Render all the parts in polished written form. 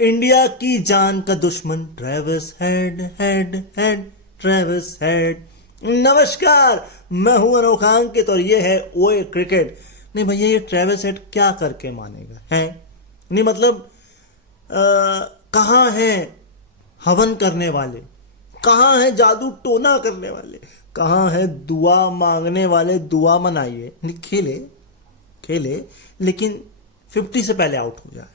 India की जान का दुश्मन Travis head head head Travis head. नमस्कार, मैं हूं अनोखा अंकित और ये है ओए क्रिकेट। नहीं भैया, ये ट्रेविस हेड क्या करके मानेगा है? नहीं मतलब कहाँ है हवन करने वाले, कहाँ है जादू टोना करने वाले, कहाँ है दुआ मांगने वाले? दुआ मनाइए, खेले खेले लेकिन 50 से पहले आउट हो जाए,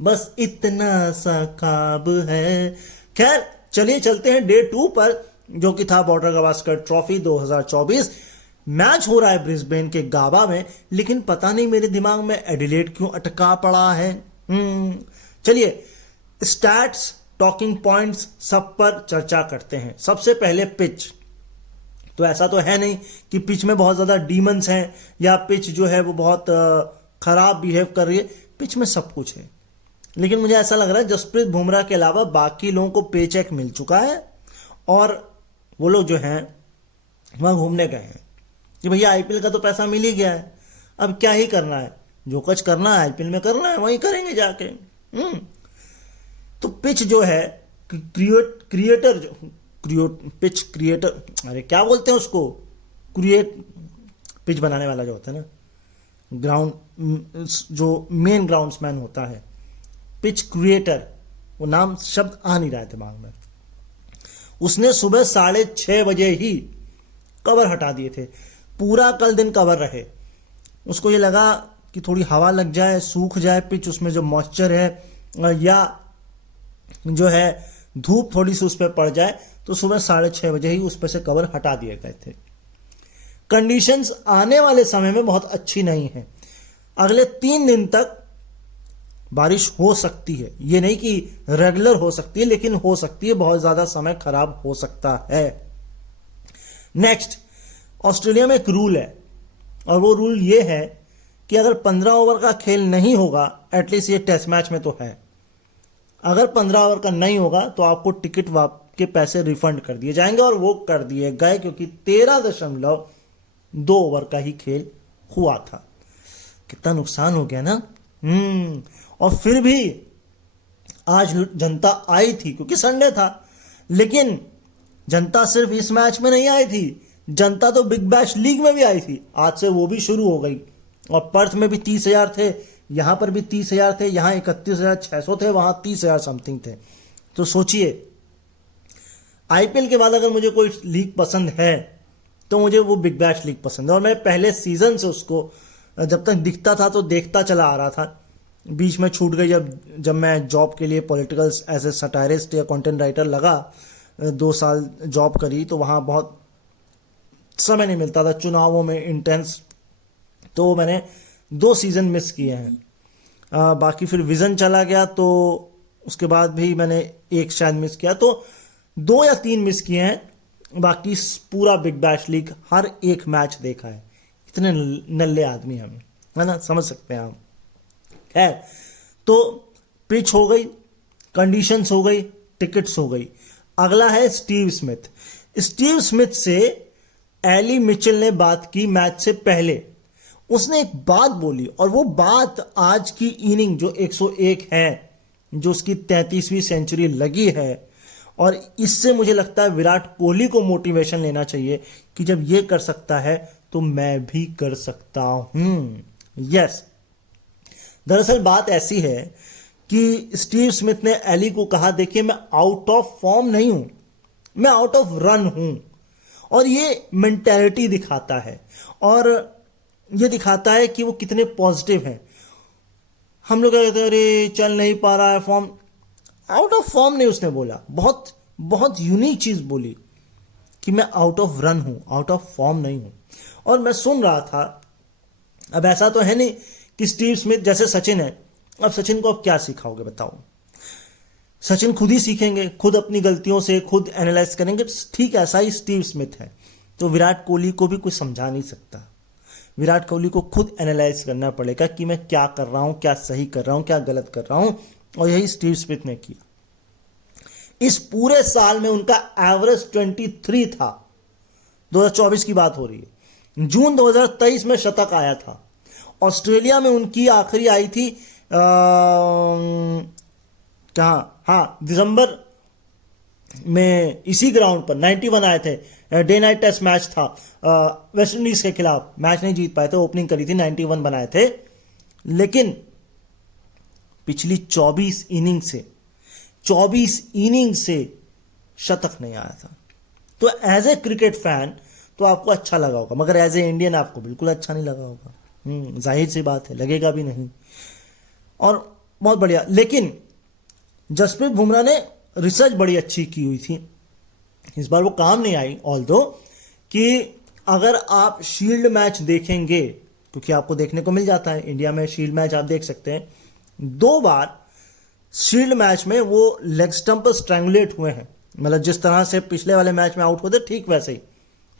बस इतना सा ख्वाब है। खैर चलिए चलते हैं डे 2 पर, जो कि था बॉर्डर गावस्कर ट्रॉफी 2024। मैच हो रहा है ब्रिस्बेन के गाबा में, लेकिन पता नहीं मेरे दिमाग में एडिलेड क्यों अटका पड़ा है। चलिए स्टैट्स, टॉकिंग पॉइंट्स सब पर चर्चा करते हैं। सबसे पहले पिच। तो ऐसा तो है नहीं कि पिच में बहुत ज्यादा डीमंस हैं या पिच जो है वो बहुत खराब बिहेव कर रही है। पिच में सब कुछ है, लेकिन मुझे ऐसा लग रहा है जसप्रीत बुमराह के अलावा बाकी लोगों को पे चेक मिल चुका है और वो लोग जो हैं वहां घूमने गए हैं कि भैया आईपीएल का तो पैसा मिल ही गया है, अब क्या ही करना है, जो कुछ करना है आईपीएल में करना है वही करेंगे जाके। तो पिच जो है पिच क्रिएटर, अरे क्या बोलते हैं उसको, पिच बनाने वाला जो होता है ना, ग्राउंड जो मेन ग्राउंड्समैन होता है, पिच क्रिएटर, वो नाम शब्द आ नहीं रहा है दिमाग में। उसने सुबह 6:30 बजे ही कवर हटा दिए थे। पूरा कल दिन कवर रहे। उसको ये लगा कि थोड़ी हवा लग जाए, सूख जाए पिच, उसमें जो मॉइस्चर है या जो है धूप थोड़ी सी उस पर पड़ जाए, तो सुबह 6:30 बजे ही उस पर से कवर हटा दिए गए थे। कंडीशंस आने वाले समय में बहुत अच्छी नहीं है। अगले 3 दिन तक बारिश हो सकती है, ये नहीं कि रेगुलर हो सकती है, लेकिन हो सकती है, बहुत ज्यादा समय खराब हो सकता है। नेक्स्ट, ऑस्ट्रेलिया में एक रूल है और वो रूल ये है कि अगर 15 ओवर का खेल नहीं होगा, एटलीस्ट ये टेस्ट मैच में तो है, अगर 15 ओवर का नहीं होगा तो आपको टिकट के पैसे रिफंड कर दिए जाएंगे, और वो कर दिए गए क्योंकि 13.2 ओवर का ही खेल हुआ था। कितना नुकसान हो गया ना। और फिर भी आज जनता आई थी क्योंकि संडे था, लेकिन जनता सिर्फ इस मैच में नहीं आई थी, जनता तो बिग बैश लीग में भी आई थी। आज से वो भी शुरू हो गई, और पर्थ में भी 30,000 थे, यहां पर भी 30,000 थे, यहां 31,600 थे, वहां 30,000 समथिंग थे। तो सोचिए, आईपीएल के बाद अगर मुझे कोई लीग पसंद है तो मुझे वो बिग बैश लीग पसंद है, और मैं पहले सीजन से उसको जब तक दिखता था तो देखता चला आ रहा था। बीच में छूट गई जब मैं जॉब के लिए पॉलिटिकल एज ए सटायरिस्ट या कंटेंट राइटर लगा, 2 साल जॉब करी, तो वहाँ बहुत समय नहीं मिलता था, चुनावों में इंटेंस, तो मैंने 2 सीजन मिस किए हैं। बाकी फिर विजन चला गया, तो उसके बाद भी मैंने 1 शायद मिस किया, तो 2 या 3 मिस किए हैं। बाकी पूरा बिग बैश लीग हर एक मैच देखा है। इतने नल्ले आदमी हम, है ना, समझ सकते हैं आप। खैर, तो पिच हो गई, कंडीशंस हो गई, टिकट्स हो गई। अगला है स्टीव स्मिथ। स्टीव स्मिथ से एली मिचेल ने बात की मैच से पहले। उसने एक बात बोली, और वो बात आज की इनिंग जो 101 है, जो उसकी 33वीं सेंचुरी लगी है, और इससे मुझे लगता है विराट कोहली को मोटिवेशन लेना चाहिए कि जब ये कर सकता है तो मैं भी कर सकता हूं। यस, दरअसल बात ऐसी है कि स्टीव स्मिथ ने एली को कहा, देखिए मैं आउट ऑफ फॉर्म नहीं हूं, मैं आउट ऑफ रन हूं। और ये मेंटेलिटी दिखाता है, और ये दिखाता है कि वो कितने पॉजिटिव हैं। हम लोग कहते हैं अरे चल नहीं पा रहा है, फॉर्म, आउट ऑफ फॉर्म नहीं उसने बोला, बहुत बहुत यूनिक चीज बोली कि मैं आउट ऑफ रन हूं, आउट ऑफ फॉर्म नहीं हूं। और मैं सुन रहा था, अब ऐसा तो है नहीं कि स्टीव स्मिथ जैसे सचिन है, अब सचिन को अब क्या सिखाओगे बताओ? सचिन खुद ही सीखेंगे, खुद अपनी गलतियों से खुद एनालाइज करेंगे। ठीक ऐसा ही स्टीव स्मिथ है। तो विराट कोहली को भी कुछ समझा नहीं सकता, विराट कोहली को खुद एनालाइज करना पड़ेगा कि मैं क्या कर रहा हूं, क्या सही कर रहा हूं, क्या गलत कर रहा हूं, और यही स्टीव स्मिथ ने किया। इस पूरे साल में उनका एवरेज 23 था। 2024 की बात हो रही है। जून 2023 में शतक आया था। ऑस्ट्रेलिया में उनकी आखिरी आई थी कहाँ, हाँ, दिसंबर में इसी ग्राउंड पर 91 आए थे। डे नाइट टेस्ट मैच था वेस्ट इंडीज के खिलाफ, मैच नहीं जीत पाए थे, ओपनिंग करी थी, 91 बनाए थे। लेकिन पिछली 24 इनिंग से शतक नहीं आया था। तो एज ए क्रिकेट फैन तो आपको अच्छा लगा होगा, मगर एज ए इंडियन आपको बिल्कुल अच्छा नहीं लगा होगा। जाहिर सी बात है, लगेगा भी नहीं। और बहुत बढ़िया, लेकिन जसप्रीत बुमराह ने रिसर्च बड़ी अच्छी की हुई थी, इस बार वो काम नहीं आई। ऑल्दो कि अगर आप शील्ड मैच देखेंगे, क्योंकि आपको देखने को मिल जाता है इंडिया में शील्ड मैच, आप देख सकते हैं 2 बार शील्ड मैच में वो लेग स्टंप पर स्ट्रैंगुलेट हुए हैं, मतलब जिस तरह से पिछले वाले मैच में आउट होते ठीक वैसे ही।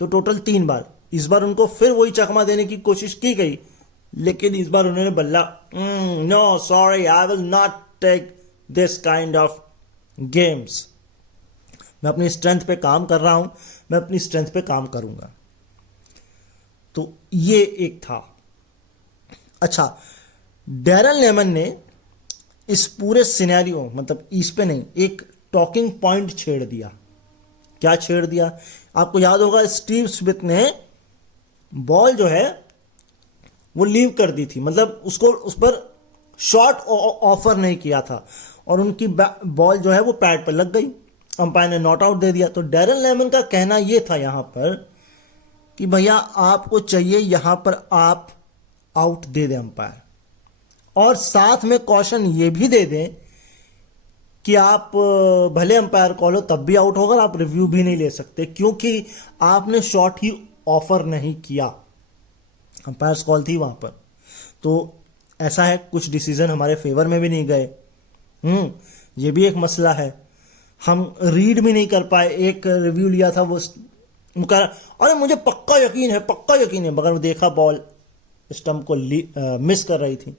तो टोटल 3 बार। इस बार उनको फिर वही चकमा देने की कोशिश की गई, लेकिन इस बार उन्होंने बल्ला, no sorry, I will not take this kind of games. मैं अपनी स्ट्रेंथ पे काम कर रहा हूं, मैं अपनी स्ट्रेंथ पे काम करूंगा। तो ये एक था। अच्छा, डैरल लेमन ने इस पूरे सिनेरियो, मतलब इस पे नहीं, एक टॉकिंग पॉइंट छेड़ दिया। क्या छेड़ दिया? आपको याद होगा स्टीव स्मिथ ने बॉल जो है वो लीव कर दी थी, मतलब उसको उस पर शॉट ऑफर नहीं किया था, और उनकी बॉल जो है वो पैड पर लग गई, अंपायर ने नॉट आउट दे दिया। तो डैरल लेमन का कहना यह था यहां पर कि भैया आपको चाहिए यहां पर आप आउट दे दें अंपायर, और साथ में कॉशन ये भी दे दें कि आप भले अंपायर कॉल हो तब भी आउट होगा, आप रिव्यू भी नहीं ले सकते, क्योंकि आपने शॉट ही ऑफर नहीं किया, अंपायर्स कॉल थी वहां पर। तो ऐसा है, कुछ डिसीजन हमारे फेवर में भी नहीं गए। ये भी एक मसला है, हम रीड भी नहीं कर पाए। एक रिव्यू लिया था, वो अरे मुझे पक्का यकीन है, मगर वो देखा बॉल स्टंप को मिस कर रही थी।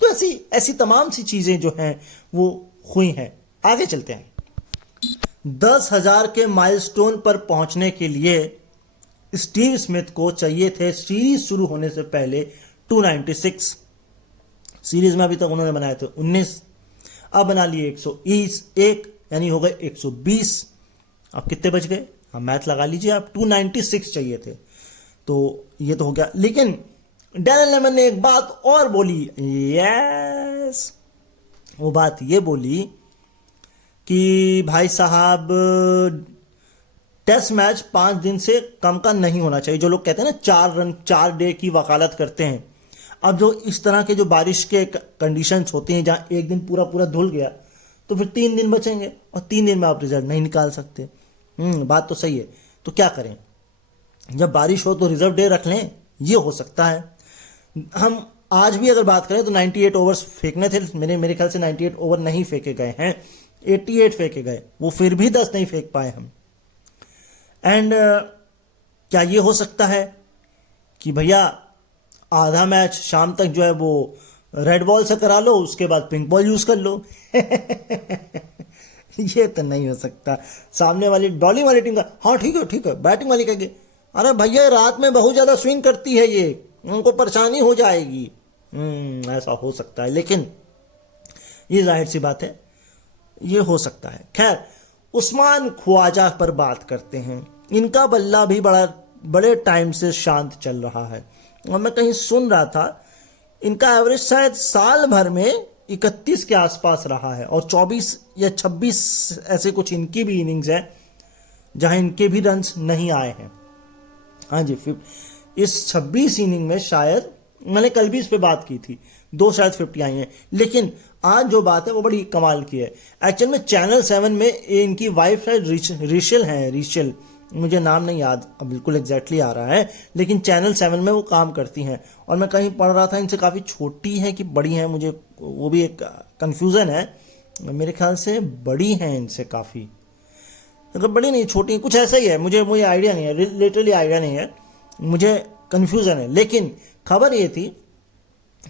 तो ऐसी तमाम सी चीजें जो हैं वो हुई हैं। आगे चलते हैं। 10,000 के माइलस्टोन पर पहुंचने के लिए स्टीव स्मिथ को चाहिए थे सीरीज शुरू होने से पहले 296। सीरीज में अभी तक उन्होंने बनाए थे 19, अब बना लिए 101, यानी हो गए 120। अब कितने बच गए? अब मैथ लगा लीजिए आप, 296 चाहिए थे। तो ये तो हो गया। लेकिन डैरल लेमन ने एक बात और बोली, यस, वो बात ये बोली कि भाई साहब टेस्ट मैच 5 दिन से कम का नहीं होना चाहिए। जो लोग कहते हैं ना 4 डे की वकालत करते हैं, अब जो इस तरह के जो बारिश के कंडीशंस होती हैं जहां एक दिन पूरा धुल गया, तो फिर 3 दिन बचेंगे, और 3 दिन में आप रिजल्ट नहीं निकाल सकते। बात तो सही है। तो क्या करें? जब बारिश हो तो रिजर्व डे रख लें, ये हो सकता है। हम आज भी अगर बात करें तो 98 ओवर्स फेंकने थे, मेरे ख्याल से 98 ओवर नहीं फेंके गए हैं, 88 फेंके गए, वो फिर भी 10 नहीं फेंक पाए हम। एंड क्या ये हो सकता है कि भैया आधा मैच शाम तक जो है वो रेड बॉल से करा लो, उसके बाद पिंक बॉल यूज कर लो? ये तो नहीं हो सकता। सामने वाली बॉलिंग वाली टीम का, हाँ ठीक है, बैटिंग वाली कहेगी अरे भैया रात में बहुत ज्यादा स्विंग करती है, ये उनको परेशानी हो जाएगी। ऐसा हो सकता है, लेकिन ये जाहिर सी बात है, ये हो सकता है। खैर, उस्मान ख्वाजा पर बात करते हैं। इनका बल्ला भी बड़े टाइम से शांत चल रहा है, और मैं कहीं सुन रहा था इनका एवरेज शायद साल भर में 31 के आसपास रहा है, और 24 या 26 ऐसे कुछ इनकी भी इनिंग्स है जहां इनके भी रन्स नहीं आए हैं। हाँ जी, इस 26 इनिंग में शायद, मैंने कल भी इस पे बात की थी, 2 शायद 50 आई हैं। लेकिन आज जो बात है वो बड़ी कमाल की है। एक्चुअल में चैनल 7 में इनकी वाइफ है रिशल, मुझे नाम नहीं याद अब बिल्कुल एग्जैक्टली आ रहा है, लेकिन चैनल 7 में वो काम करती हैं। और मैं कहीं पढ़ रहा था इनसे काफ़ी छोटी हैं कि बड़ी हैं, मुझे वो भी एक कन्फ्यूज़न है। मेरे ख्याल से बड़ी हैं इनसे काफ़ी, अगर बड़ी नहीं छोटी, कुछ ऐसा ही है, मुझे आइडिया नहीं है, लिटरली आइडिया नहीं है, मुझे कन्फ्यूज़न है। लेकिन खबर ये थी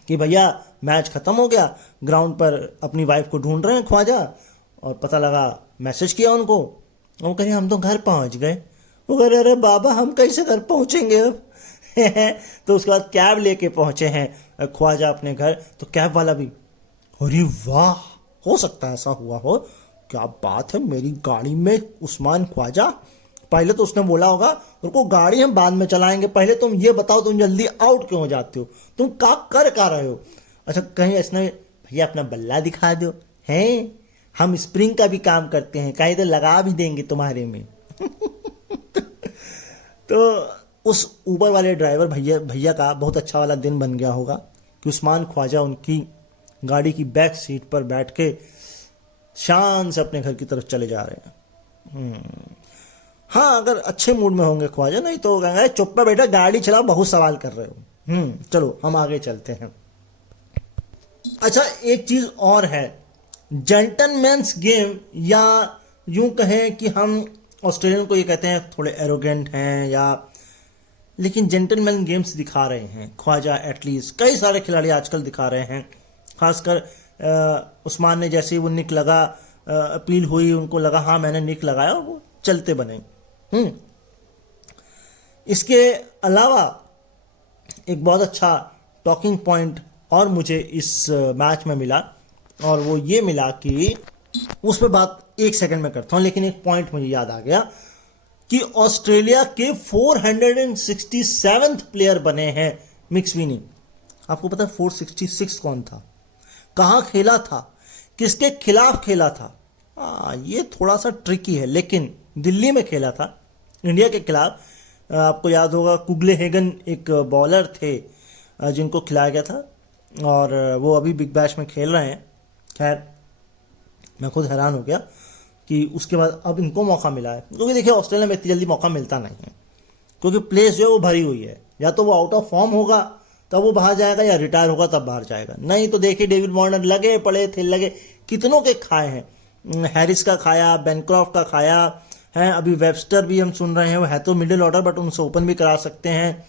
कि भैया मैच ख़त्म हो गया, ग्राउंड पर अपनी वाइफ को ढूंढ रहे हैं ख्वाजा, और पता लगा, मैसेज किया उनको, वो कह रहे हम तो घर पहुंच गए। वो कह रहे अरे बाबा हम कैसे घर पहुंचेंगे अब? तो उसके बाद कैब लेके पहुंचे हैं ख्वाजा अपने घर। तो कैब वाला भी, अरे वाह हो सकता है ऐसा हुआ हो। क्या बात है, मेरी गाड़ी में उस्मान ख्वाजा। पहले तो उसने बोला होगा रुको गाड़ी हम बाद में चलाएंगे, पहले तुम ये बताओ तुम जल्दी आउट क्यों हो जाते हो, तुम क्या रहे हो। अच्छा कहीं इसने भैया अपना बल्ला दिखा दो, हैं हम स्प्रिंग का भी काम करते हैं, कहीं तो लगा भी देंगे तुम्हारे में। तो उस ऊबर वाले ड्राइवर भैया भैया का बहुत अच्छा वाला दिन बन गया होगा कि उस्मान ख्वाजा उनकी गाड़ी की बैक सीट पर बैठ के शान से अपने घर की तरफ चले जा रहे हैं। हाँ अगर अच्छे मूड में होंगे ख्वाजा, नहीं तो कहेंगे चुप पे बेटा गाड़ी चलाओ, बहुत सवाल कर रहे हो। चलो हम आगे चलते हैं। अच्छा एक चीज और है, जेंटलमैन्स गेम, या यूं कहें कि हम ऑस्ट्रेलियन को ये कहते हैं थोड़े एरोगेंट हैं या, लेकिन जेंटलमैन गेम्स दिखा रहे हैं ख्वाजा, एटलीस्ट कई सारे खिलाड़ी आजकल दिखा रहे हैं। खासकर उस्मान ने जैसे ही वो निक लगा, अपील हुई, उनको लगा हाँ मैंने निक लगाया, और वो चलते बने। इसके अलावा एक बहुत अच्छा टॉकिंग पॉइंट और मुझे इस मैच में मिला, और वो ये मिला कि उस पर बात एक सेकंड में करता हूं, लेकिन एक पॉइंट मुझे याद आ गया कि ऑस्ट्रेलिया के 467th प्लेयर बने हैं मिक्सविनी। आपको पता है 466 कौन था, कहां खेला था, किसके खिलाफ खेला था। ये थोड़ा सा ट्रिकी है, लेकिन दिल्ली में खेला था इंडिया के खिलाफ। आपको याद होगा कुगले हेगन एक बॉलर थे जिनको खिलाया गया था, और वो अभी बिग बैश में खेल रहे हैं। खैर मैं खुद हैरान हो गया कि उसके बाद अब इनको मौका मिला है, क्योंकि देखिए ऑस्ट्रेलिया में इतनी जल्दी मौका मिलता नहीं है, क्योंकि प्लेस जो है वो भरी हुई है। या तो वो आउट ऑफ फॉर्म होगा तब वो बाहर जाएगा, या रिटायर होगा तब बाहर जाएगा। नहीं तो देखिए डेविड वार्नर लगे पड़े थे, लगे कितनों के खाए हैं, हैरिस का खाया, बेनक्रॉफ्ट का खाया है, अभी वेबस्टर भी हम सुन रहे हैं, वो है तो मिडिल ऑर्डर बट उनसे ओपन भी करा सकते हैं।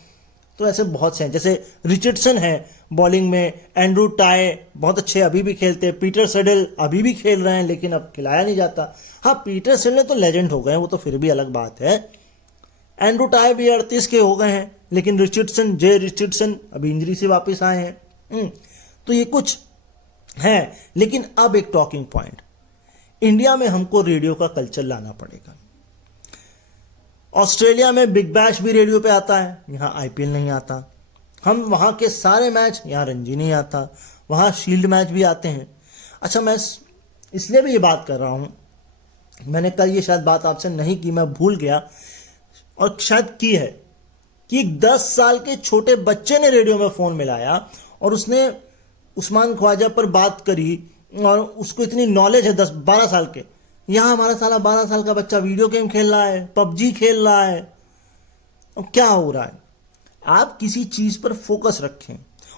तो ऐसे बहुत से हैं, जैसे रिचर्डसन है बॉलिंग में, एंड्रू टाई बहुत अच्छे अभी भी खेलते हैं, पीटर सेडल अभी भी खेल रहे हैं लेकिन अब खिलाया नहीं जाता। हाँ पीटर सेडल तो लेजेंड हो गए हैं, वो तो फिर भी अलग बात है। एंड्रू टाई भी 38 के हो गए हैं, लेकिन रिचर्डसन अभी इंजरी से वापस आए हैं। तो ये कुछ है, लेकिन अब एक टॉकिंग पॉइंट, इंडिया में हमको रेडियो का कल्चर लाना पड़ेगा। ऑस्ट्रेलिया में बिग बैश भी रेडियो पे आता है, यहाँ आईपीएल नहीं आता। हम वहाँ के सारे मैच, यहाँ रणजी नहीं आता, वहाँ शील्ड मैच भी आते हैं। अच्छा मैं इसलिए भी ये बात कर रहा हूँ, मैंने कल ये शायद बात आपसे नहीं की, मैं भूल गया, और शायद की है, कि 10 साल के छोटे बच्चे ने रेडियो में फ़ोन मिलाया और उसने उस्मान ख्वाजा पर बात करी, और उसको इतनी नॉलेज है 10-12 साल के। यहाँ हमारा साला 12 साल का बच्चा वीडियो गेम खेल रहा है, पबजी खेल रहा है। अब क्या हो रहा है, आप किसी चीज़ पर फोकस रखें,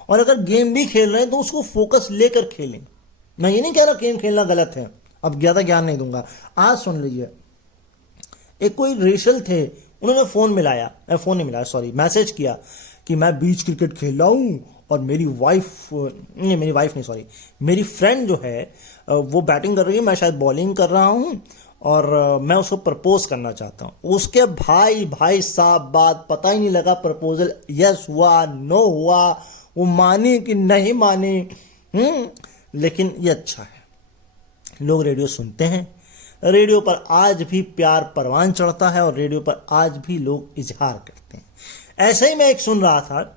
और अगर गेम भी खेल रहे हैं तो उसको फोकस लेकर खेलें। मैं ये नहीं कह रहा गेम खेलना गलत है, अब ज़्यादा ज्ञान नहीं दूंगा। आज सुन लीजिए, एक कोई रेशल थे, उन्होंने फ़ोन मिलाया, फ़ोन नहीं मिलाया सॉरी, मैसेज किया कि मैं बीच क्रिकेट खेल रहा हूँ और मेरी मेरी फ्रेंड जो है वो बैटिंग कर रही है, मैं शायद बॉलिंग कर रहा हूँ, और मैं उसको प्रपोज करना चाहता हूँ। उसके भाई साहब बात पता ही नहीं लगा, प्रपोजल यस हुआ नो हुआ, वो मानी कि नहीं मानी। लेकिन ये अच्छा है, लोग रेडियो सुनते हैं, रेडियो पर आज भी प्यार परवान चढ़ता है, और रेडियो पर आज भी लोग इजहार करते हैं। ऐसे ही मैं एक सुन रहा था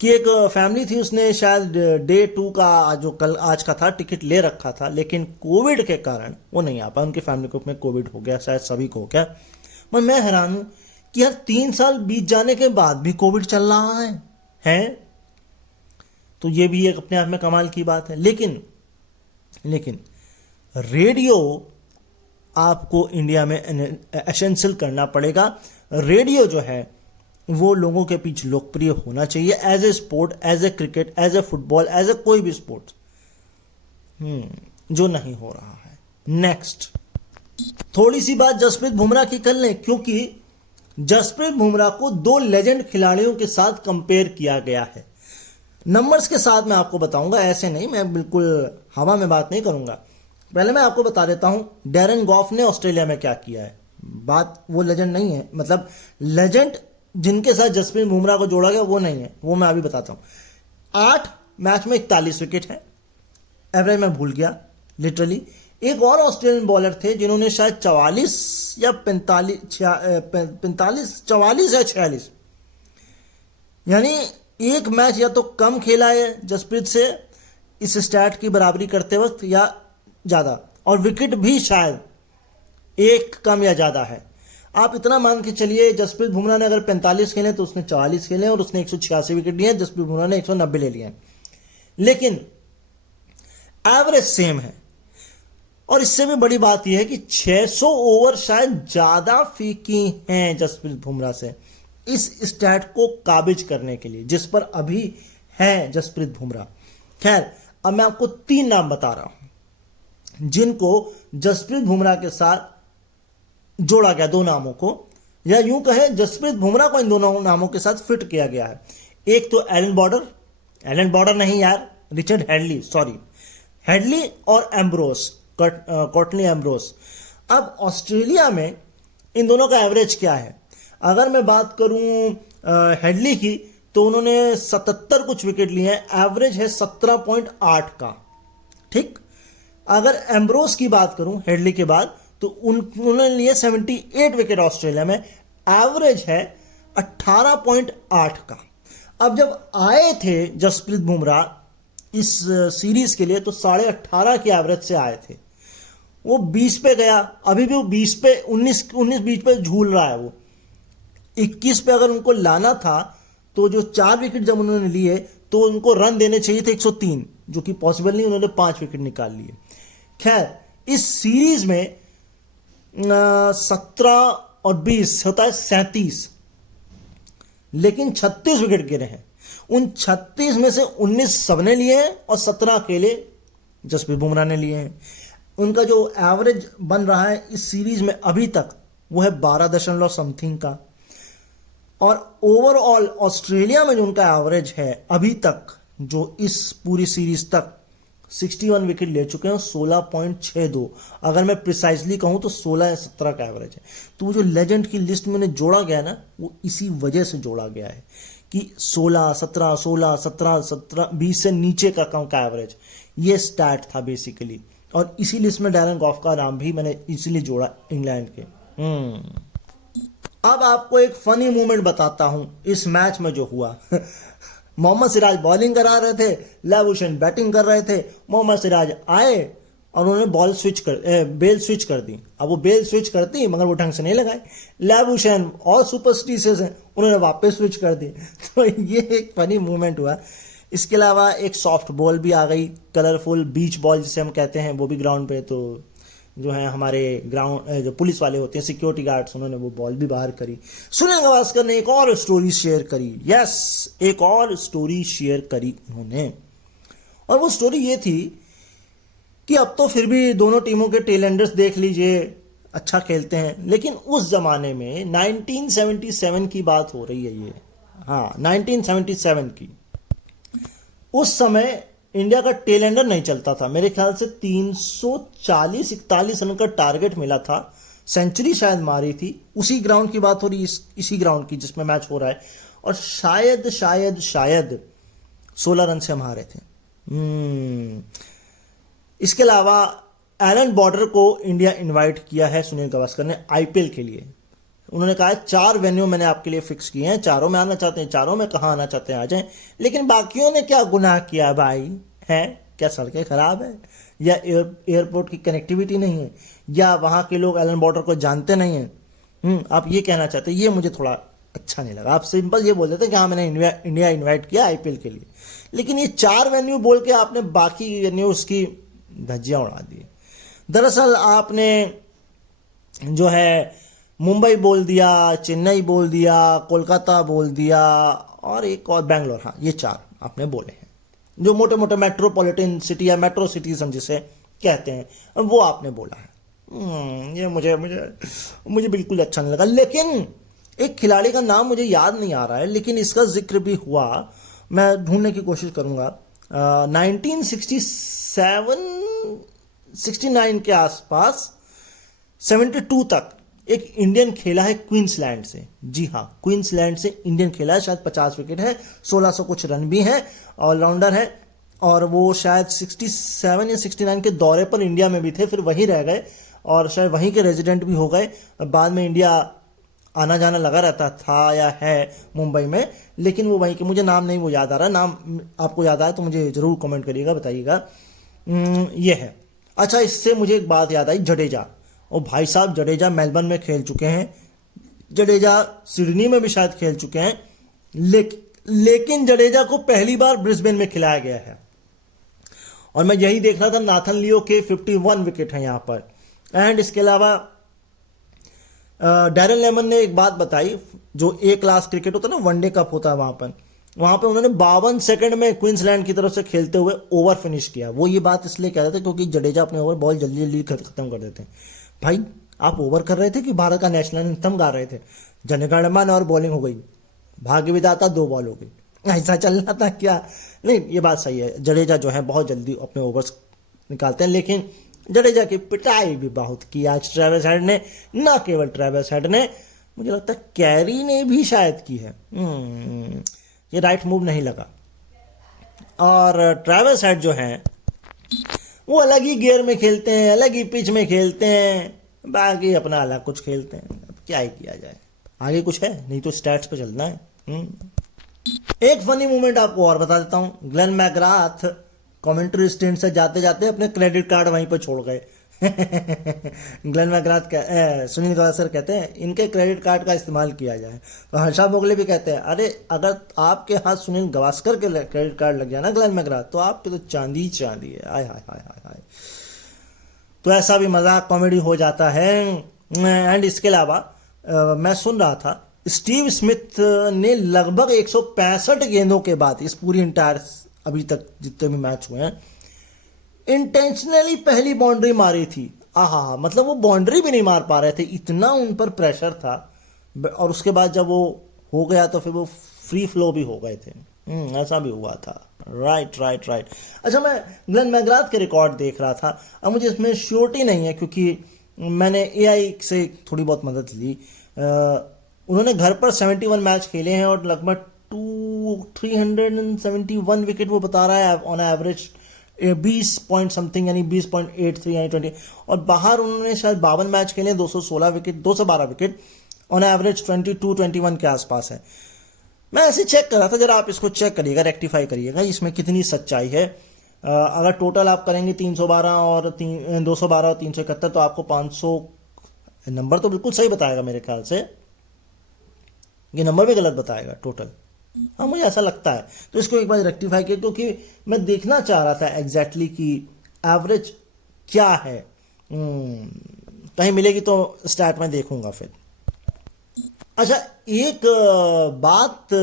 कि एक फैमिली थी, उसने शायद डे 2 का जो कल आज का था टिकट ले रखा था, लेकिन कोविड के कारण वो नहीं आ पाया। उनकी फैमिली को में कोविड हो गया, शायद सभी को हो गया। मैं हैरान हूँ कि यार 3 साल बीत जाने के बाद भी कोविड चल रहा है? तो ये भी एक अपने आप में कमाल की बात है। लेकिन रेडियो आपको इंडिया में एसेंशियल करना पड़ेगा। रेडियो जो है वो लोगों के बीच लोकप्रिय होना चाहिए, as a sport, as a cricket, as a football, as a कोई भी स्पोर्ट्स, जो नहीं हो रहा है। नेक्स्ट, थोड़ी सी बात जसप्रीत बुमराह की कर लें, क्योंकि जसप्रीत बुमराह को 2 लेजेंड खिलाड़ियों के साथ कंपेयर किया गया है। नंबर्स के साथ मैं आपको बताऊंगा, ऐसे नहीं, मैं बिल्कुल हवा में बात नहीं करूंगा। पहले मैं आपको बता देता हूं डैरेन गॉफ ने ऑस्ट्रेलिया में क्या किया है। बात वो लेजेंड नहीं है, मतलब लेजेंड जिनके साथ जसप्रीत बुमराह को जोड़ा गया वो नहीं है, वो मैं अभी बताता हूं। 8 मैच में 41 विकेट है, एवरेज मैं भूल गया, लिटरली। एक और ऑस्ट्रेलियन बॉलर थे जिन्होंने शायद 44 या 44 या 46, यानी एक मैच या तो कम खेला है जसप्रीत से इस स्टैट की बराबरी करते वक्त या ज़्यादा, और विकेट भी शायद एक कम या ज़्यादा है। आप इतना मान के चलिए जसप्रीत बुमराह ने अगर 45 खेले तो उसने 44 खेले और उसने 186 विकेट लिए हैं, जसप्रीत बुमराह ने 190 ले लिए हैं, लेकिन एवरेज सेम है। और इससे भी बड़ी बात यह है कि 600 ओवर शायद ज़्यादा फीकी हैं जसप्रीत बुमराह से इस स्टैट को काबिज करने के लिए जिस पर अभी है जसप्रीत बुमराह। खैर, अब मैं आपको 3 नाम बता रहा हूं जिनको जसप्रीत बुमराह के साथ जोड़ा गया, 2 नामों को, या यूं कहे जसप्रीत बुमराह को इन दोनों नामों के साथ फिट किया गया है। एक तो एलन बॉर्डर नहीं यार, रिचर्ड हेडली, सॉरी, हेडली और एम्ब्रोस, कॉटनी एम्ब्रोस। अब ऑस्ट्रेलिया में इन दोनों का एवरेज क्या है? अगर मैं बात करूं हेडली की तो उन्होंने 77 कुछ विकेट लिए हैं, एवरेज है 17.8 का, ठीक। अगर एम्ब्रोस की बात करूं हेडली के बाद तो उन्होंने लिए 78 विकेट ऑस्ट्रेलिया में, एवरेज है 18.8 का। अब जब आए थे जसप्रीत बुमराह इस सीरीज के लिए तो 18.5 की एवरेज से आए थे, वो 20 पे गया, अभी भी वो 20 पे 19-20 पे झूल रहा है। वो 21 पे अगर उनको लाना था तो जो 4 विकेट जब उन्होंने लिए तो उनको रन देने चाहिए थे 103, जो कि पॉसिबल नहीं, उन्होंने 5 विकेट निकाल लिए। खैर, इस सीरीज में 17 और 20 होता है 37, लेकिन 36 विकेट गिरे हैं। उन 36 में से 19 सबने लिए हैं और 17 अकेले जसप्रीत बुमराह ने लिए हैं। उनका जो एवरेज बन रहा है इस सीरीज में अभी तक वो है 12 दशमलव समथिंग का, और ओवरऑल ऑस्ट्रेलिया में जो उनका एवरेज है अभी तक, जो इस पूरी सीरीज तक 61 विकेट ले चुके हैं, 16.62, अगर मैं प्रिसाइजली कहूं तो 16 या 17 का एवरेज है। तो वो जो लेजेंड की लिस्ट में जोड़ा गया ना, वो इसी वजह से जोड़ा गया है कि 16, 17, 16, 17, 17, 20 से नीचे का कम का एवरेज, ये स्टैट था बेसिकली। और इसी लिस्ट में डैरन गॉफ का नाम भी मैंने इसीलिए जोड़ा इंग्लैंड के। अब आपको एक फनी मोमेंट बताता हूं इस मैच में जो हुआ। मोहम्मद सिराज बॉलिंग करा रहे थे, लैबुशेन बैटिंग कर रहे थे। मोहम्मद सिराज आए और उन्होंने बेल स्विच कर दी। अब वो बेल स्विच करती मगर वो ढंग से नहीं लगाई। लैबुशेन और सुपरस्टिशियस हैं, उन्होंने वापस स्विच कर दी। तो ये एक फनी मूवमेंट हुआ। इसके अलावा एक सॉफ्ट बॉल भी आ गई, कलरफुल बीच बॉल जिसे हम कहते हैं, वो भी ग्राउंड पे। तो जो है हमारे ग्राउंड जो पुलिस वाले होते हैं, सिक्योरिटी गार्ड्स, उन्होंने वो बॉल भी बाहर करी। सुनील गावस्कर ने एक और स्टोरी शेयर करी, यस, एक और स्टोरी शेयर करी उन्होंने, और वो स्टोरी ये थी कि अब तो फिर भी दोनों टीमों के टेलेंडर्स देख लीजिए अच्छा खेलते हैं, लेकिन उस जमाने में 1977 की बात हो रही है ये, हाँ 1977 की। उस समय इंडिया का टेलेंडर नहीं चलता था, मेरे ख्याल से 340-41 रन का टारगेट मिला था, सेंचुरी शायद मारी थी। उसी ग्राउंड की बात हो रही, इसी ग्राउंड की जिसमें मैच हो रहा है, और शायद 16 रन से हम हारे थे। इसके अलावा एलन बॉर्डर को इंडिया इनवाइट किया है सुनील गावस्कर ने आईपीएल के लिए। उन्होंने कहा 4 वेन्यू मैंने आपके लिए फिक्स किए हैं, चारों में आना चाहते हैं, चारों में कहाँ आना चाहते हैं आ जाएं। लेकिन बाकियों ने क्या गुनाह किया भाई? है क्या सड़कें खराब है, या एयरपोर्ट की कनेक्टिविटी नहीं है, या वहाँ के लोग एलन बॉर्डर को जानते नहीं हैं? आप ये कहना चाहते हैं, ये मुझे थोड़ा अच्छा नहीं लगा। आप सिंपल ये बोल देते कि हाँ मैंने इंडिया इन्वाइट किया आईपीएल के लिए, लेकिन ये 4 वेन्यू बोल के आपने बाकी वेन्यूज की धज्जियाँ उड़ा दी। दरअसल आपने जो है मुंबई बोल दिया, चेन्नई बोल दिया, कोलकाता बोल दिया, और एक और बेंगलोर, हाँ ये 4 आपने बोले हैं, जो मोटे मोटे मेट्रोपॉलिटन सिटी या मेट्रो सिटीज हम जिसे कहते हैं, वो आपने बोला है। ये मुझे बिल्कुल अच्छा नहीं लगा। लेकिन एक खिलाड़ी का नाम मुझे याद नहीं आ रहा है, लेकिन इसका जिक्र भी हुआ, मैं ढूंढने की कोशिश करूंगा। 1967-69 के आसपास 72 तक एक इंडियन खेला है क्वींसलैंड से। जी हाँ, क्वींसलैंड से इंडियन खेला है, शायद 50 विकेट है, 1600 कुछ रन भी है, ऑलराउंडर है, और वो शायद 67 या 69 के दौरे पर इंडिया में भी थे, फिर वहीं रह गए और शायद वहीं के रेजिडेंट भी हो गए। बाद में इंडिया आना जाना लगा रहता था या है मुंबई में, लेकिन वो वहीं के, मुझे नाम नहीं वो याद आ रहा, नाम आपको याद आया तो मुझे ज़रूर कमेंट करिएगा, बताइएगा। ये है। अच्छा, इससे मुझे एक बात याद आई, जडेजा। और भाई साहब जडेजा मेलबर्न में खेल चुके हैं, जडेजा सिडनी में भी शायद खेल चुके हैं, लेकिन जडेजा को पहली बार ब्रिस्बेन में खिलाया गया है। और मैं यही देख रहा था, नाथन लियो के 51 विकेट हैं यहाँ पर। एंड इसके अलावा डैरेन लेमन ने एक बात बताई, जो ए क्लास क्रिकेट होता है ना, वनडे कप होता है वहां पर उन्होंने 52 सेकंड में क्वींसलैंड की तरफ से खेलते हुए ओवर फिनिश किया। वो ये बात इसलिए कह रहे थे क्योंकि जडेजा अपने ओवर बहुत जल्दी जल्दी खत्म कर देते हैं। भाई आप ओवर कर रहे थे कि भारत का नेशनल एंथम गा रहे थे? जनगणमन और बॉलिंग हो गई, भाग्य विधाता 2 बॉल हो गई, ऐसा चलना था क्या? नहीं, ये बात सही है, जडेजा जो है बहुत जल्दी अपने ओवर्स निकालते हैं, लेकिन जडेजा की पिटाई भी बहुत की आज ट्रेविस हेड ने। ना केवल ट्रेविस हेड ने, मुझे लगता है कैरी ने भी शायद की है। ये राइट मूव नहीं लगा। और ट्रेविस हेड जो है वो अलग ही गियर में खेलते हैं, अलग ही पिच में खेलते हैं, बाकी अपना अलग कुछ खेलते हैं। अब क्या ही किया जाए, आगे कुछ है नहीं तो स्टैट्स पे चलना है। एक फनी मोमेंट आपको और बता देता हूं, ग्लेन मैकग्राथ कमेंट्री स्टैंड से जाते जाते अपने क्रेडिट कार्ड वहीं पर छोड़ गए। ग्लेन मैकग्राथ सुनील गावस्कर कहते हैं इनके क्रेडिट कार्ड का इस्तेमाल किया जाए, तो हर्षा भोगले भी कहते हैं अरे अगर आपके हाथ सुनील गावस्कर के क्रेडिट कार्ड लग जाए ना ग्लेन मैकग्राथ, तो आपके तो चांदी चांदी है। आय हाय हाय हाय हाय। तो ऐसा भी मजाक कॉमेडी हो जाता है। एंड इसके अलावा मैं सुन रहा था, स्टीव स्मिथ ने लगभग 165 गेंदों के बाद इस पूरी इंटायर अभी तक जितने भी मैच हुए हैं, इंटेंशनली पहली बाउंड्री मारी थी। आहा, मतलब वो बाउंड्री भी नहीं मार पा रहे थे, इतना उन पर प्रेशर था। और उसके बाद जब वो हो गया तो फिर वो फ्री फ्लो भी हो गए थे। ऐसा भी हुआ था। Right right right. अच्छा, मैं ग्लेन मैकग्राथ के रिकॉर्ड देख रहा था। अब मुझे इसमें श्योरिटी नहीं है क्योंकि मैंने एआई से थोड़ी बहुत मदद ली। उन्होंने घर पर 71 मैच खेले हैं और लगभग 371 विकेट वो बता रहा है ऑन एवरेज, 20 पॉइंट समथिंग यानी 20.83 यानी 20। और बाहर उन्होंने शायद 52 मैच खेले, 216 विकेट, 212 विकेट, ऑन एवरेज 22-21 के आसपास है। मैं ऐसे चेक कर रहा था, जरा आप इसको चेक करिएगा, रेक्टिफाई करिएगा इसमें कितनी सच्चाई है। अगर टोटल आप करेंगे 312 और 212 और 371 तो आपको 500 नंबर तो बिल्कुल सही बताएगा मेरे ख्याल से, ये नंबर भी गलत बताएगा टोटल। हाँ, मुझे ऐसा लगता है। तो इसको एक बार रेक्टिफाई किया क्योंकि मैं देखना चाह रहा था एग्जैक्टली कि एवरेज क्या है। कहीं मिलेगी तो स्टैट में देखूंगा फिर। अच्छा, एक बात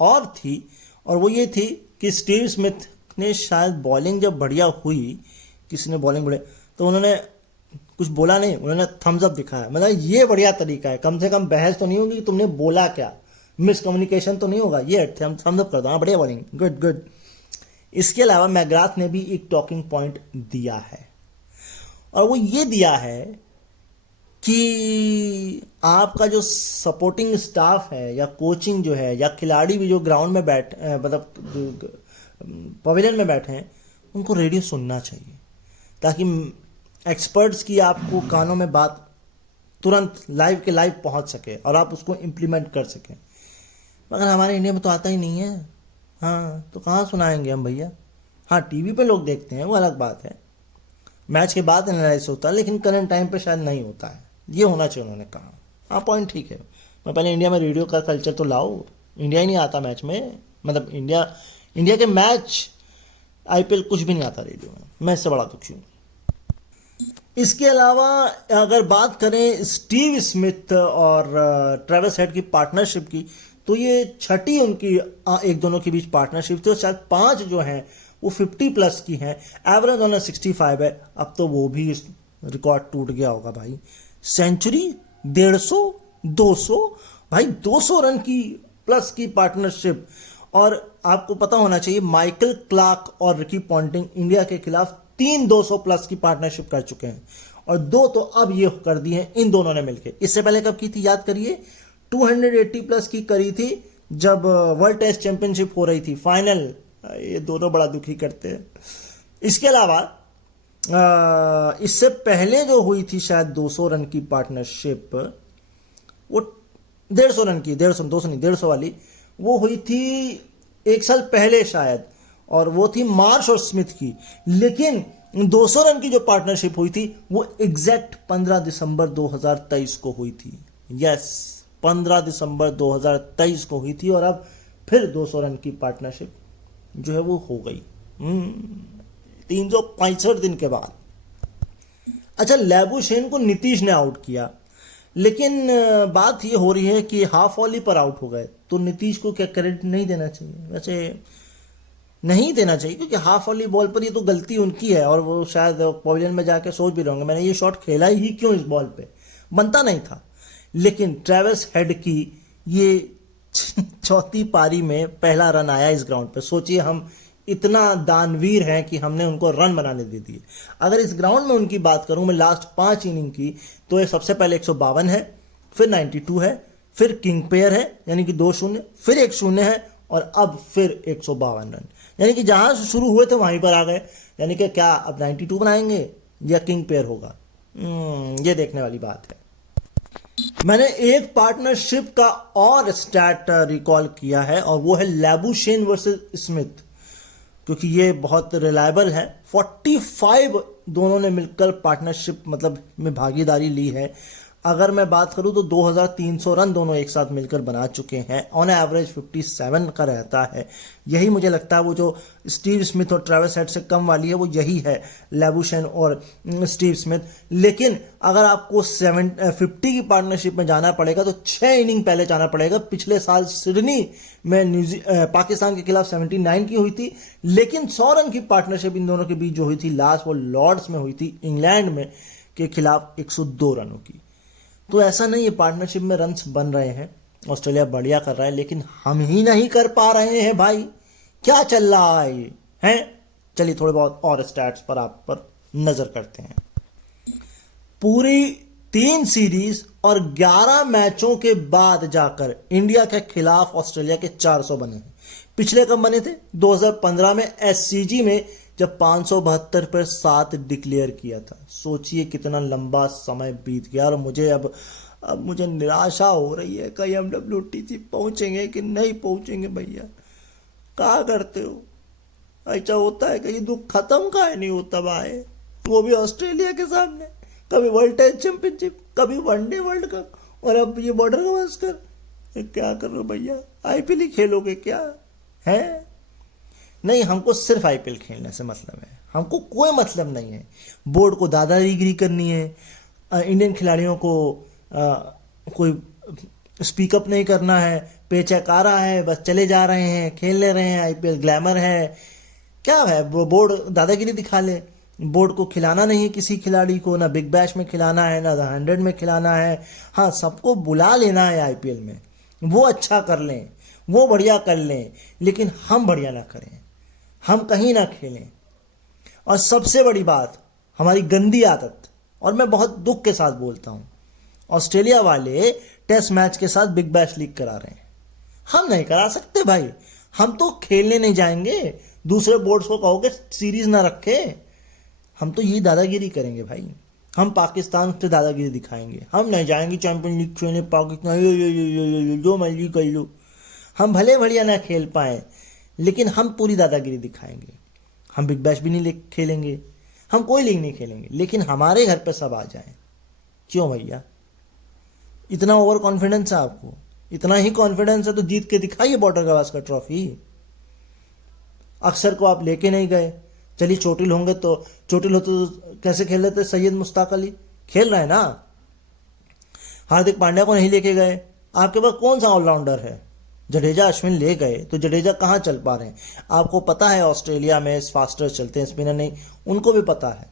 और थी और वो ये थी कि स्टीव स्मिथ ने शायद बॉलिंग जब बढ़िया हुई, किसी ने बॉलिंग बढ़िया, तो उन्होंने कुछ बोला नहीं, उन्होंने थम्स अप दिखाया। मतलब ये बढ़िया तरीका है, कम से कम बहस तो नहीं होगी कि तुमने बोला क्या, मिसकम्युनिकेशन तो नहीं होगा, ये थम्स अप कर दो, हाँ बढ़िया बॉलिंग, गुड गुड। इसके अलावा मैकग्राथ ने भी एक टॉकिंग पॉइंट दिया है और वो ये दिया है कि आपका जो सपोर्टिंग स्टाफ है या कोचिंग जो है या खिलाड़ी भी जो ग्राउंड में बैठे, मतलब पवेलियन में बैठे हैं, उनको रेडियो सुनना चाहिए ताकि एक्सपर्ट्स की आपको कानों में बात तुरंत लाइव के लाइव पहुंच सके और आप उसको इम्प्लीमेंट कर सकें। मगर हमारे इंडिया में तो आता ही नहीं है। हाँ, तो कहाँ सुनाएंगे हम भैया। हाँ, टीवी पे लोग देखते हैं, वो अलग बात है, मैच के बाद एनालाइज होता है, लेकिन करंट टाइम पे शायद नहीं होता है। ये होना चाहिए, उन्होंने कहा। हाँ, पॉइंट ठीक है। मैं पहले इंडिया में रेडियो का कल्चर तो लाओ, इंडिया ही नहीं आता मैच में, मतलब इंडिया के मैच आईपीएल कुछ भी नहीं आता रेडियो में। मैं इससे बड़ा दुखी हूँ। इसके अलावा अगर बात करें स्टीव स्मिथ और ट्रेविस हेड की पार्टनरशिप की, तो ये छठी उनकी एक दोनों के बीच पार्टनरशिप थी और शायद 5 जो हैं वो 50+ की हैं। एवरेज ऑन 65 है। अब तो वो भी रिकॉर्ड टूट गया होगा भाई। सेंचुरी 150, 200, भाई 200 रन की प्लस की पार्टनरशिप। और आपको पता होना चाहिए माइकल क्लार्क और रिकी पॉन्टिंग इंडिया के खिलाफ 3 200+ की पार्टनरशिप कर चुके हैं और 2 तो अब ये कर दी हैं इन दोनों ने मिलकर। इससे पहले कब की थी याद करिए, 280+ की करी थी जब वर्ल्ड टेस्ट चैंपियनशिप हो रही थी, फाइनल ये दोनों बड़ा दुखी करते हैं। इसके अलावा इससे पहले जो हुई थी शायद 200 रन की पार्टनरशिप, वो 150 रन की, 150 200 नहीं 150 वाली, वो हुई थी एक साल पहले शायद, और वो थी मार्श और स्मिथ की। लेकिन 200 रन की जो पार्टनरशिप हुई थी वो एग्जैक्ट 15 दिसंबर 2023 को हुई थी। यस, 15 दिसंबर 2023 को हुई थी, और अब फिर 200 रन की पार्टनरशिप जो है वो हो गई 365 दिन के बाद। अच्छा, लैबुशेन को नीतीश ने आउट किया, लेकिन बात ये हो रही है कि हाफ वॉली पर आउट हो गए, तो नीतीश को क्या क्रेडिट नहीं देना चाहिए? वैसे नहीं देना चाहिए, क्योंकि हाफ वॉली बॉल पर ये तो गलती उनकी है, और वो शायद पवेलियन में जाके सोच भी रहे होंगे मैंने ये शॉट खेला ही क्यों, इस बॉल पे बनता नहीं था। लेकिन ट्रेविस हेड की ये चौथी पारी में पहला रन आया इस ग्राउंड पे। सोचिए, हम इतना दानवीर हैं कि हमने उनको रन बनाने दे दिए। अगर इस ग्राउंड में उनकी बात करूं मैं लास्ट 5 इनिंग की, तो ये सबसे पहले 152 है, फिर 92 है, फिर किंग पेयर है यानी कि 2-0, फिर 1-0 है, और अब फिर 152 रन, यानी कि जहां से शुरू हुए थे वहीं पर आ गए। यानी कि क्या अब 92 बनाएंगे या किंग पेयर होगा? ये देखने वाली बात है। मैंने एक पार्टनरशिप का और स्टैट रिकॉल किया है, और वो है लैबुशेन वर्सेस स्मिथ, क्योंकि ये बहुत रिलायबल है। 45 दोनों ने मिलकर पार्टनरशिप मतलब में भागीदारी ली है। अगर मैं बात करूं तो 2300 रन दोनों एक साथ मिलकर बना चुके हैं। ऑन एवरेज 57 का रहता है। यही मुझे लगता है वो जो स्टीव स्मिथ और ट्रेविस हेड से कम वाली है वो यही है, लैबुशेन और स्टीव स्मिथ। लेकिन अगर आपको 50 की पार्टनरशिप में जाना पड़ेगा तो 6 इनिंग पहले जाना पड़ेगा। पिछले साल सिडनी में पाकिस्तान के खिलाफ 79 की हुई थी, लेकिन 100 रन की पार्टनरशिप इन दोनों के बीच जो हुई थी लास्ट, वो लॉर्ड्स में हुई थी इंग्लैंड में के खिलाफ 102 रनों की। तो ऐसा नहीं है, पार्टनरशिप में रन्स बन रहे हैं, ऑस्ट्रेलिया बढ़िया कर रहा है, लेकिन हम ही नहीं कर पा रहे हैं भाई। क्या चल रहा है ये हैं? चलिए थोड़े बहुत और स्टैट्स पर आप पर नजर करते हैं। पूरी 3 सीरीज और 11 मैचों के बाद जाकर इंडिया के खिलाफ ऑस्ट्रेलिया के 400 बने हैं। पिछले कब बने थे? 2015 में एससीजी में, जब 572 पर 7 डिक्लेयर किया था। सोचिए कितना लंबा समय बीत गया, और मुझे अब मुझे निराशा हो रही है, कहीं हम WTC पहुंचेंगे कि नहीं पहुंचेंगे। भैया क्या करते हो? ऐसा होता है कि ये दुख खत्म का नहीं होता भाई, वो भी ऑस्ट्रेलिया के सामने। कभी वर्ल्ड टेस्ट चैंपियनशिप, कभी वनडे वर्ल्ड कप, और अब ये बॉर्डर गवास्कर। क्या कर रहे हो भैया? IPL ही खेलोगे क्या है? नहीं, हमको सिर्फ IPL खेलने से मतलब है, हमको कोई मतलब नहीं है। बोर्ड को दादागिरी करनी है, इंडियन खिलाड़ियों को कोई स्पीकअप नहीं करना है, पेचेक आ रहा है बस चले जा रहे हैं, खेल ले रहे हैं, IPL ग्लैमर है। क्या है, बोर्ड दादागिरी दिखा ले। बोर्ड को खिलाना नहीं है किसी खिलाड़ी को, ना बिग बैश में खिलाना है, ना 100 में खिलाना है। हाँ, सबको बुला लेना है IPL में, वो अच्छा कर लें, वो बढ़िया कर लें, लेकिन हम बढ़िया ना करें, हम कहीं ना खेलें। और सबसे बड़ी बात, हमारी गंदी आदत, और मैं बहुत दुख के साथ बोलता हूं, ऑस्ट्रेलिया वाले टेस्ट मैच के साथ बिग बैश लीग करा रहे हैं। हम नहीं करा सकते भाई, हम तो खेलने नहीं जाएंगे। दूसरे बोर्ड्स को कहोगे सीरीज ना रखे, हम तो यही दादागिरी करेंगे भाई। हम पाकिस्तान से दादागिरी दिखाएंगे, हम नहीं जाएंगे चैंपियन लीग खेलने पाकिस्तान, जो मर्जी कर लो। हम भले बढ़िया ना खेल पाए, लेकिन हम पूरी दादागिरी दिखाएंगे। हम बिग बैश भी नहीं खेलेंगे, हम कोई लीग नहीं खेलेंगे, लेकिन हमारे घर पे सब आ जाएं। क्यों भैया? इतना ओवर कॉन्फिडेंस है आपको? इतना ही कॉन्फिडेंस है तो जीत के दिखाइए बॉर्डर गवास्कर ट्रॉफी। अक्सर को आप लेके नहीं गए। चलिए चोटिल होंगे तो, चोटिल होते तो कैसे खेल लेते? सैयद मुश्ताक अली खेल रहे हैं ना। हार्दिक पांड्या को नहीं लेके गए। आपके पास कौन सा ऑलराउंडर है? जडेजा अश्विन ले गए तो जडेजा कहाँ चल पा रहे हैं? आपको पता है ऑस्ट्रेलिया में फास्टर चलते हैं, स्पिनर नहीं, उनको भी पता है,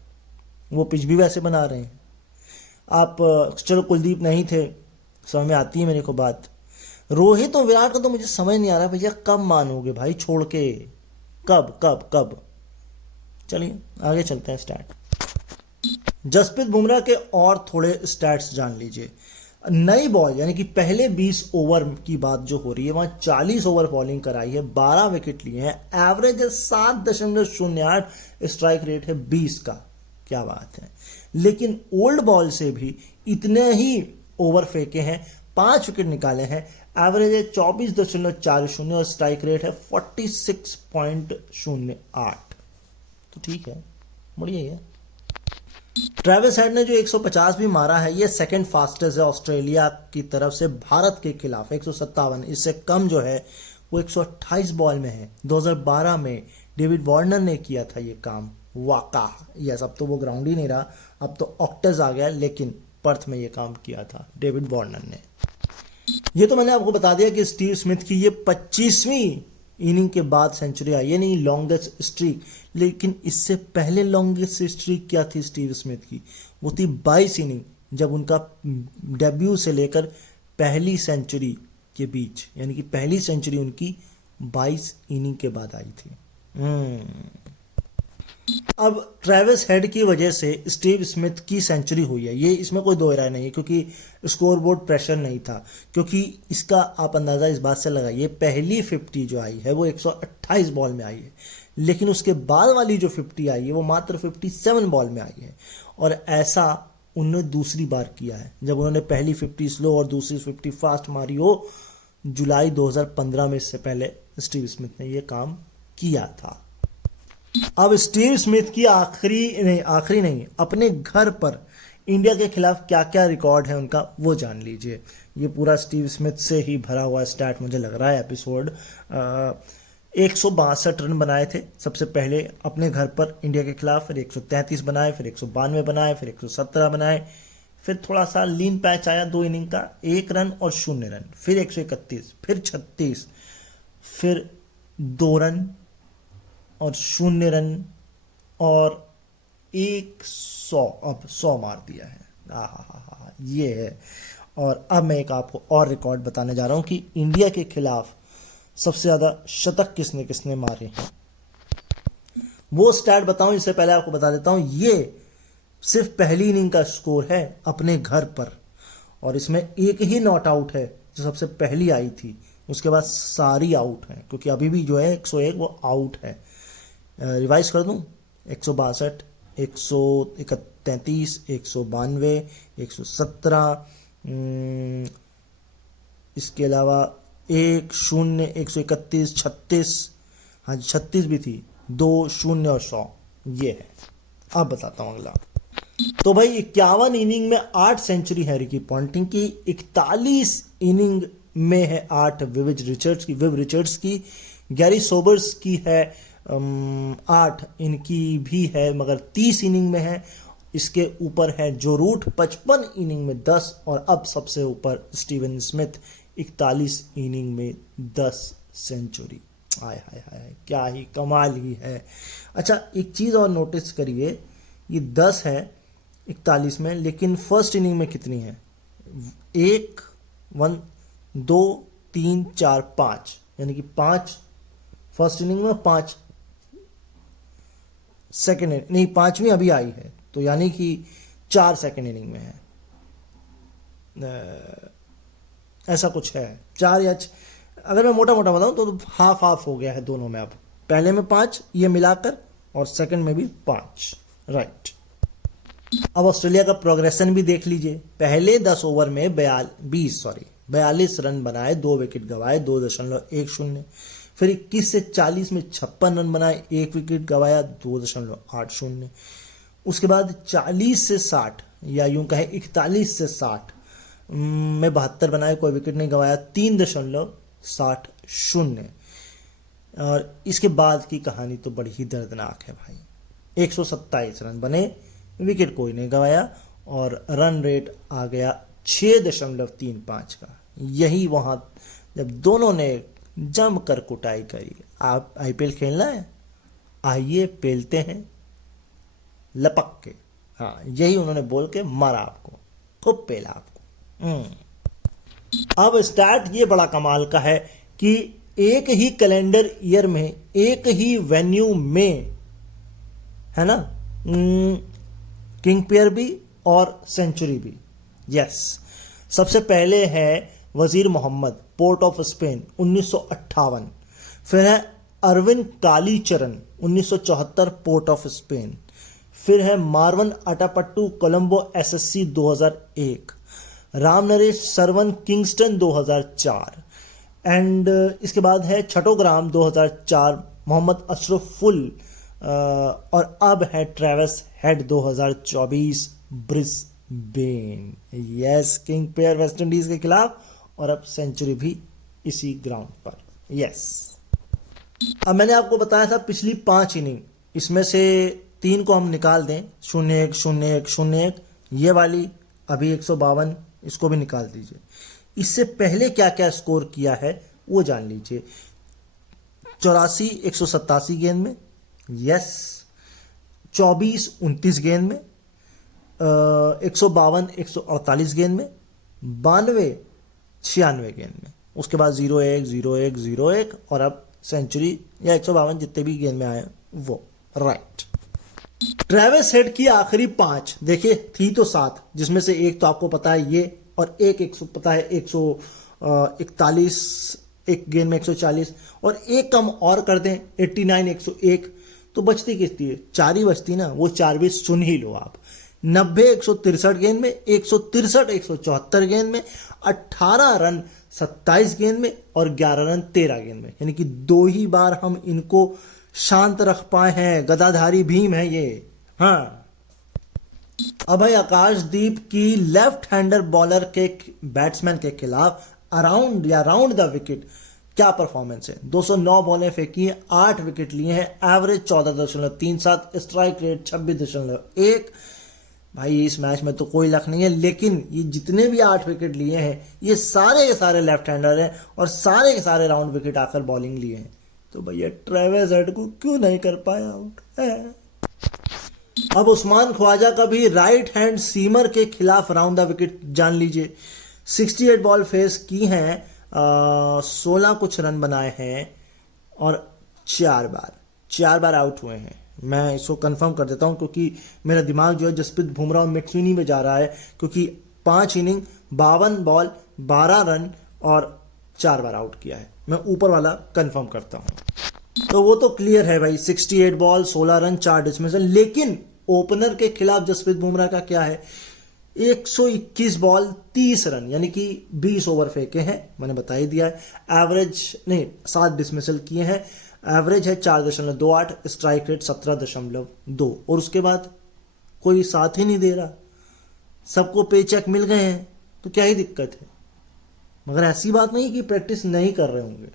वो पिच भी वैसे बना रहे हैं। आप चलो कुलदीप नहीं थे, समझ में आती है मेरे को बात। रोहित और विराट का तो मुझे समझ नहीं आ रहा भैया, कब मानोगे भाई छोड़ के? कब कब कब? चलिए आगे चलते हैं। स्टैट, जसप्रीत बुमराह के और थोड़े स्टैट्स जान लीजिए। नई बॉल यानी कि पहले 20 ओवर की बात जो हो रही है, वहां 40 ओवर बॉलिंग कराई है, 12 विकेट लिए हैं, एवरेज है 7.08, स्ट्राइक रेट है 20 का। क्या बात है। लेकिन ओल्ड बॉल से भी इतने ही ओवर फेंके हैं, 5 विकेट निकाले हैं, एवरेज है 24.40 और स्ट्राइक रेट है 46.08। तो ठीक है, बढ़िया है। ट्रेविस हेड ने जो 150 भी मारा है, ये सेकंड फास्टेस्ट है ऑस्ट्रेलिया की तरफ से भारत के खिलाफ। 157, इससे कम जो है वो 128 बॉल में है। 2012 में डेविड वार्नर ने किया था ये काम। वाका यस, अब तो वो ग्राउंड ही नहीं रहा, अब तो ऑक्टस आ गया, लेकिन पर्थ में ये काम किया था डेविड वार्नर ने। ये तो मैंने आपको बता दिया कि स्टीव स्मिथ की ये 25वीं इनिंग के बाद सेंचुरी आई है, नहीं लॉन्गेस्ट स्ट्रीक। लेकिन इससे पहले लॉन्गेस्ट स्ट्रीक क्या थी स्टीव स्मिथ की? वो थी 22 इनिंग, जब उनका डेब्यू से लेकर पहली सेंचुरी के बीच, यानी कि पहली सेंचुरी उनकी 22 इनिंग के बाद आई थी। अब ट्रेविस हेड की वजह से स्टीव स्मिथ की सेंचुरी हुई है, ये इसमें कोई दो राय नहीं है, क्योंकि स्कोरबोर्ड प्रेशर नहीं था। क्योंकि इसका आप अंदाजा इस बात से लगाइए, पहली 50 जो आई है वो 128 बॉल में आई है, लेकिन उसके बाद वाली जो 50 आई है वो मात्र 57 बॉल में आई है। और ऐसा उन्होंने दूसरी बार किया है, जब उन्होंने पहली 50 स्लो और दूसरी 50 फास्ट मारी हो जुलाई 2015 में। इससे पहले स्टीव स्मिथ ने यह काम किया था। अब स्टीव स्मिथ की आखिरी नहीं, अपने घर पर इंडिया के खिलाफ क्या क्या रिकॉर्ड है उनका, वो जान लीजिए। ये पूरा स्टीव स्मिथ से ही भरा हुआ स्टैट मुझे लग रहा है एपिसोड। 162 रन बनाए थे सबसे पहले अपने घर पर इंडिया के खिलाफ, फिर 133 बनाए, फिर 192 बनाए, फिर 117 बनाए, फिर थोड़ा सा लीन पैच आया 2 इनिंग का, 1 रन और 0 रन, फिर 131, फिर 36, फिर 2 रन और 0 रन और 100, अब 100 मार दिया है। ये है। और अब मैं एक आपको और रिकॉर्ड बताने जा रहा हूं कि इंडिया के खिलाफ सबसे ज्यादा शतक किसने किसने मारे हैं। वो स्टैट बताऊं इससे पहले आपको बता देता हूं, ये सिर्फ पहली इनिंग का स्कोर है अपने घर पर, और इसमें एक ही नॉट आउट है जो सबसे पहली आई थी, उसके बाद सारी आउट हैं, क्योंकि अभी भी जो है 101 वो आउट है। रिवाइज कर दूं, 162, 133, 192, 117, इसके अलावा 1, 0, 131, 36, हाँ 36 भी थी, 2, 0 और 100, ये है। अब बताता हूँ अगला। तो भाई 51 इनिंग में 8 सेंचुरी है रिकी पॉन्टिंग की, 41 इनिंग में है 8 विव रिचर्ड्स की, गैरी सोबर्स की है 8 इनकी भी है, मगर 30 इनिंग में है। इसके ऊपर है जो रूट 55 इनिंग में 10, और अब सबसे ऊपर स्टीवन स्मिथ 41 इनिंग में 10 सेंचुरी। हाय हाय हाय, क्या ही कमाल ही है। अच्छा एक चीज और नोटिस करिए, ये 10 है 41 में, लेकिन फर्स्ट इनिंग में कितनी है? 1, 2, 3, 4, 5, यानी कि 5 फर्स्ट इनिंग में, 5 सेकेंड नहीं, 5वीं अभी आई है, तो यानी कि 4 सेकेंड इनिंग में है। ऐसा कुछ है 4 या अगर मैं मोटा मोटा बताऊं तो हाफ हाफ हो गया है दोनों में। अब पहले में 5 ये मिलाकर, और सेकंड में भी 5, राइट। अब ऑस्ट्रेलिया का प्रोग्रेशन भी देख लीजिए। पहले 10 ओवर में 42 रन बनाए, 2 विकेट गंवाए, 2.10। फिर 21 से 40 में 56 रन बनाए, 1 विकेट गंवाया, 2.80। उसके बाद 40 से 60, या यूं कहे 41 से 60 में 72 बनाए, कोई विकेट नहीं गंवाया, 3.60। और इसके बाद की कहानी तो बड़ी ही दर्दनाक है भाई। 127 रन बने, विकेट कोई नहीं गंवाया, और रन रेट आ गया 6.35 का। यही वहां जब दोनों ने जमकर कुटाई करी। आप आईपीएल खेलना है, आइए पेलते हैं लपक के। हाँ, यही उन्होंने बोल के मारा आपको, खूब पेला आपको। अब स्टार्ट ये बड़ा कमाल का है कि एक ही कैलेंडर ईयर में, एक ही वेन्यू में, है ना, किंग पेयर भी और सेंचुरी भी। यस, सबसे पहले है वजीर मोहम्मद, पोर्ट ऑफ स्पेन 1958। फिर है Arvind Kalicharan 1974, port of Spain. फिर है Marvan Atapattu, Colombo, SSC 2001। Ram Naresh Sarwan, Kingston 2004। And इसके बाद है छठोग्राम 2004, मोहम्मद अशरफुल। और अब है Travis head 2024, Brisbane. Yes, king pair West Indies के खिलाफ, और अब सेंचुरी भी इसी ग्राउंड पर। यस, अब मैंने आपको बताया था पिछली 5 इनिंग, इसमें से 3 को हम निकाल दें, 0-1, 0-1, 0-1, ये वाली अभी 152, इसको भी निकाल दीजिए। इससे पहले क्या क्या स्कोर किया है वो जान लीजिए। 84 187 गेंद में, यस। 24 29 गेंद में, 152 148 गेंद में, 92 96 गेंद में। उसके बाद 0-1 0-1 0-1, और अब सेंचुरी या 152 जितने भी गेंद में आए वो। राइट, ट्रेविस हेड की आखिरी 5 देखिए, थी तो 7, जिसमें से एक तो आपको पता है ये, और एक पता है 141, एक गेंद में 140, और एक कम और कर दें 89 101, तो बचती कितनी है? 4 ही बचती ना। वो 4 भी सुन ही लो आप। 90 163 गेंद में, 163 174 गेंद में, 18 रन 27 गेंद में, और 11 रन 13 गेंद में। यानी कि 2 ही बार हम इनको शांत रख पाए हैं। गदाधारी भीम है ये। हाँ, अब भाई आकाशदीप की लेफ्ट हैंडर बॉलर के बैट्समैन के खिलाफ अराउंड या राउंड द विकेट क्या परफॉर्मेंस है। 209 बॉलें फेंकी हैं, 8 विकेट लिए हैं, एवरेज 14.37, स्ट्राइक रेट 26.1। भाई इस मैच में तो कोई लक नहीं है, लेकिन ये जितने भी 8 विकेट लिए हैं ये सारे के सारे लेफ्ट हैंडर हैं, और सारे के सारे राउंड विकेट आकर बॉलिंग लिए हैं। तो भैया ट्रेविस हेड को क्यों नहीं कर पाया आउट है। अब उस्मान ख्वाजा का भी राइट हैंड सीमर के खिलाफ राउंड द विकेट जान लीजिए। 68 बॉल फेस की हैं, 16 कुछ रन बनाए हैं, और 4 बार आउट हुए हैं। मैं इसको कंफर्म कर देता हूं, क्योंकि मेरा दिमाग जो है जसप्रीत बुमराह और मैक्सवेनी में जा रहा है, क्योंकि 5 इनिंग 52 बॉल 12 रन और 4 बार आउट किया है। मैं ऊपर वाला कंफर्म करता हूं, तो वो तो क्लियर है भाई। 68 बॉल 16 रन 4 डिसमिसल। लेकिन ओपनर के खिलाफ जसप्रीत बुमराह का क्या है? 121 बॉल 30 रन, यानी कि 20 ओवर फेंके हैं, मैंने बता ही दिया है। एवरेज नहीं, 7 डिसमिसल किए हैं, एवरेज है 4.28, स्ट्राइक रेट 17.2, और उसके बाद कोई साथ ही नहीं दे रहा। सबको पे चेक मिल गए हैं, तो क्या ही दिक्कत है। मगर ऐसी बात नहीं कि प्रैक्टिस नहीं कर रहे होंगे,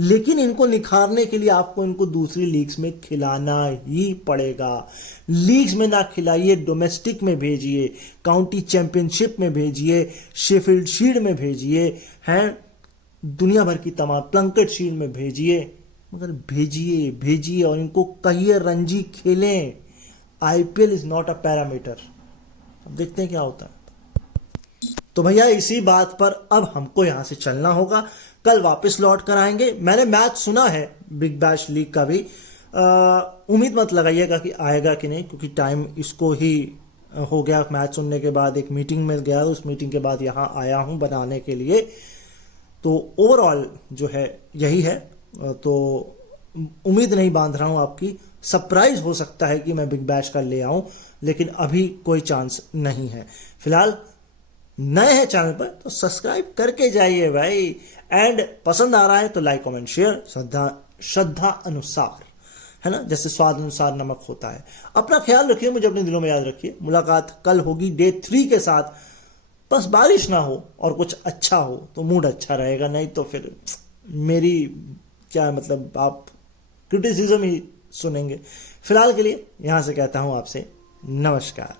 लेकिन इनको निखारने के लिए आपको इनको दूसरी लीग्स में खिलाना ही पड़ेगा। लीग्स में ना खिलाइए, डोमेस्टिक में भेजिए, काउंटी चैंपियनशिप में भेजिए, शेफील्ड शील्ड में भेजिए, हैं दुनिया भर की तमाम प्लंकेट शील्ड में भेजिए, मगर भेजिए और इनको कहिए रणजी खेलें। IPL is not a parameter. अब देखते हैं क्या होता है। तो भैया इसी बात पर अब हमको यहां से चलना होगा, कल वापस लौट कर आएंगे। मैंने मैच सुना है बिग बैश लीग का भी, उम्मीद मत लगाइएगा कि आएगा कि नहीं, क्योंकि टाइम इसको ही हो गया। मैच सुनने के बाद एक मीटिंग में गया, उस मीटिंग के बाद यहाँ आया हूँ बनाने के लिए। तो ओवरऑल जो है यही है, तो उम्मीद नहीं बांध रहा हूँ आपकी। सरप्राइज हो सकता है कि मैं बिग बैश का ले आऊं, लेकिन अभी कोई चांस नहीं है। फिलहाल नए हैं चैनल पर तो सब्सक्राइब करके जाइए भाई, एंड पसंद आ रहा है तो लाइक कमेंट शेयर, श्रद्धा अनुसार, है ना, जैसे स्वाद अनुसार नमक होता है। अपना ख्याल रखिए, मुझे अपने दिलों में याद रखिए। मुलाकात कल होगी डे 3 के साथ। बस बारिश ना हो और कुछ अच्छा हो तो मूड अच्छा रहेगा, नहीं तो फिर मेरी क्या मतलब, आप क्रिटिसिज्म ही सुनेंगे। फिलहाल के लिए यहां से कहता हूं आपसे नमस्कार।